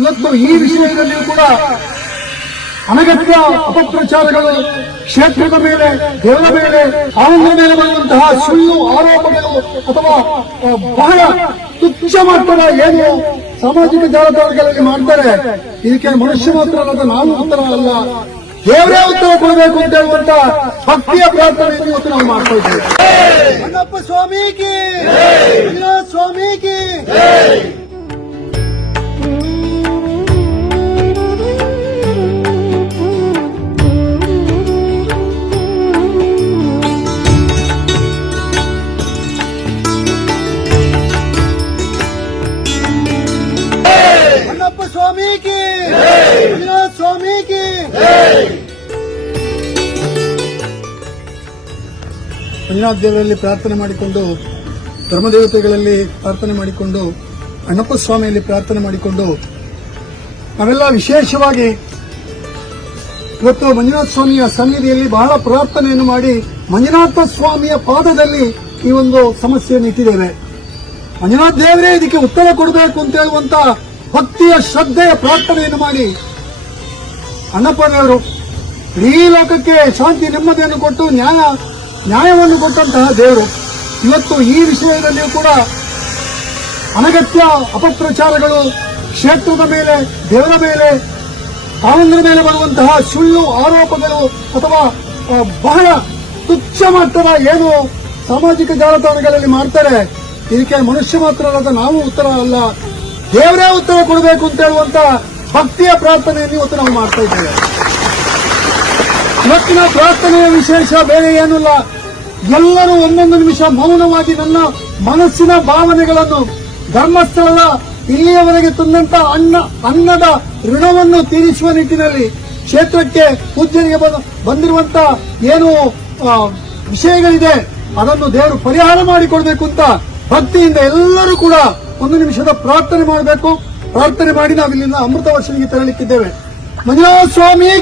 ಇವತ್ತು ಈ ವಿಷಯದಲ್ಲಿ ಕೂಡ ಅನಗತ್ಯ ಅಪಪ್ರಚಾರಗಳು ಕ್ಷೇತ್ರದ ಮೇಲೆ ದೇವರ ಮೇಲೆ ಆನಂದ ಮೇಲೆ ಬರುವಂತಹ ಸುಳ್ಳು ಆರೋಪಗಳು ಅಥವಾ ಬಹಳ ತುಚ್ಛ ಮಟ್ಟದ ಏನು ಸಾಮಾಜಿಕ ಜಾಲತಾಣಗಳಲ್ಲಿ ಮಾಡ್ತಾರೆ ಇದಕ್ಕೆ ಮನುಷ್ಯ ಮಾತ್ರ ಅಲ್ಲದ ನಾನು ಉತ್ತರ ಅಲ್ಲ ದೇವರೇ ಉತ್ತರ ಕೊಡಬೇಕು ಅಂತ ಹೇಳುವಂತ ಭಕ್ತಿಯ ಪ್ರಾರ್ಥನೆ ಇವತ್ತು ನಾವು ಮಾಡ್ತಾ ಇದ್ದೇವೆ ಸ್ವಾಮಿ ಸ್ವಾಮಿಗೆ ಮಂಜುನಾಥ ದೇವರಲ್ಲಿ ಪ್ರಾರ್ಥನೆ ಮಾಡಿಕೊಂಡು ಧರ್ಮದೇವತೆಗಳಲ್ಲಿ ಪ್ರಾರ್ಥನೆ ಮಾಡಿಕೊಂಡು ಅಣ್ಣಪ್ಪ ಸ್ವಾಮಿಯಲ್ಲಿ ಪ್ರಾರ್ಥನೆ ಮಾಡಿಕೊಂಡು ನಾವೆಲ್ಲ ವಿಶೇಷವಾಗಿ ಇವತ್ತು ಮಂಜುನಾಥ ಸ್ವಾಮಿಯ ಸನ್ನಿಧಿಯಲ್ಲಿ ಬಹಳ ಪ್ರಾರ್ಥನೆಯನ್ನು ಮಾಡಿ ಮಂಜುನಾಥ ಸ್ವಾಮಿಯ ಪಾದದಲ್ಲಿ ಈ ಒಂದು ಸಮಸ್ಯೆಯನ್ನು ಇಟ್ಟಿದ್ದೇವೆ ಮಂಜುನಾಥ ದೇವರೇ ಇದಕ್ಕೆ ಉತ್ತರ ಕೊಡಬೇಕು ಅಂತ ಹೇಳುವಂತ ಭಕ್ತಿಯ ಶ್ರದ್ಧೆಯ ಪ್ರಾರ್ಥನೆಯನ್ನು ಮಾಡಿ ಅಣ್ಣಪ್ಪನವರು ಇಡೀ ಲೋಕಕ್ಕೆ ಶಾಂತಿ ನೆಮ್ಮದಿಯನ್ನು ಕೊಟ್ಟು ನ್ಯಾಯ ನ್ಯಾಯವನ್ನು ಕೊಟ್ಟಂತಹ ದೇವರು ಇವತ್ತು ಈ ವಿಷಯದಲ್ಲಿಯೂ ಕೂಡ ಅನಗತ್ಯ ಅಪಪ್ರಚಾರಗಳು ಕ್ಷೇತ್ರದ ಮೇಲೆ ದೇವರ ಮೇಲೆ ಆನಂದರ ಮೇಲೆ ಬರುವಂತಹ ಸುಳ್ಳು ಆರೋಪಗಳು ಅಥವಾ ಬಹಳ ತುಚ್ಛ ಮಟ್ಟದ ಏನು ಸಾಮಾಜಿಕ ಜಾಲತಾಣಗಳಲ್ಲಿ ಮಾಡ್ತಾರೆ ಇದಕ್ಕೆ ಮನುಷ್ಯ ಮಾತ್ರ ಅಲ್ಲದ ನಾವು ಉತ್ತರ ಅಲ್ಲ ದೇವರೇ ಉತ್ತರ ಕೊಡಬೇಕು ಅಂತ ಹೇಳುವಂತ ಭಕ್ತಿಯ ಪ್ರಾರ್ಥನೆಯನ್ನು ಇವತ್ತು ನಾವು ಮಾಡ್ತಾ ಇದ್ದೇವೆ ಇವತ್ತಿನ ಪ್ರಾರ್ಥನೆಯ ವಿಶೇಷ ಬೇರೆ ಏನಿಲ್ಲ ಎಲ್ಲರೂ ಒಂದೊಂದು ನಿಮಿಷ ಮೌನವಾಗಿ ನನ್ನ ಮನಸ್ಸಿನ ಭಾವನೆಗಳನ್ನು ಧರ್ಮಸ್ಥಳದ ಇಲ್ಲಿಯವರೆಗೆ ತಂದಂತ ಅನ್ನ ಅನ್ನದ ಋಣವನ್ನು ತೀರಿಸುವ ನಿಟ್ಟಿನಲ್ಲಿ ಕ್ಷೇತ್ರಕ್ಕೆ ಪೂಜ್ಯರಿಗೆ ಬಂದಿರುವಂತ ಏನು ವಿಷಯಗಳಿದೆ ಅದನ್ನು ದೇವರು ಪರಿಹಾರ ಮಾಡಿಕೊಡ್ಬೇಕು ಅಂತ ಭಕ್ತಿಯಿಂದ ಎಲ್ಲರೂ ಕೂಡ ಒಂದು ನಿಮಿಷದ ಪ್ರಾರ್ಥನೆ ಮಾಡಬೇಕು ಪ್ರಾರ್ಥನೆ ಮಾಡಿ ನಾವು ಇಲ್ಲಿಂದ ಅಮೃತ ವರ್ಷನಿಗೆ ತೆರಳಿಕ್ಕಿದ್ದೇವೆ ಮಂಜುನಾಥ ಸ್ವಾಮಿ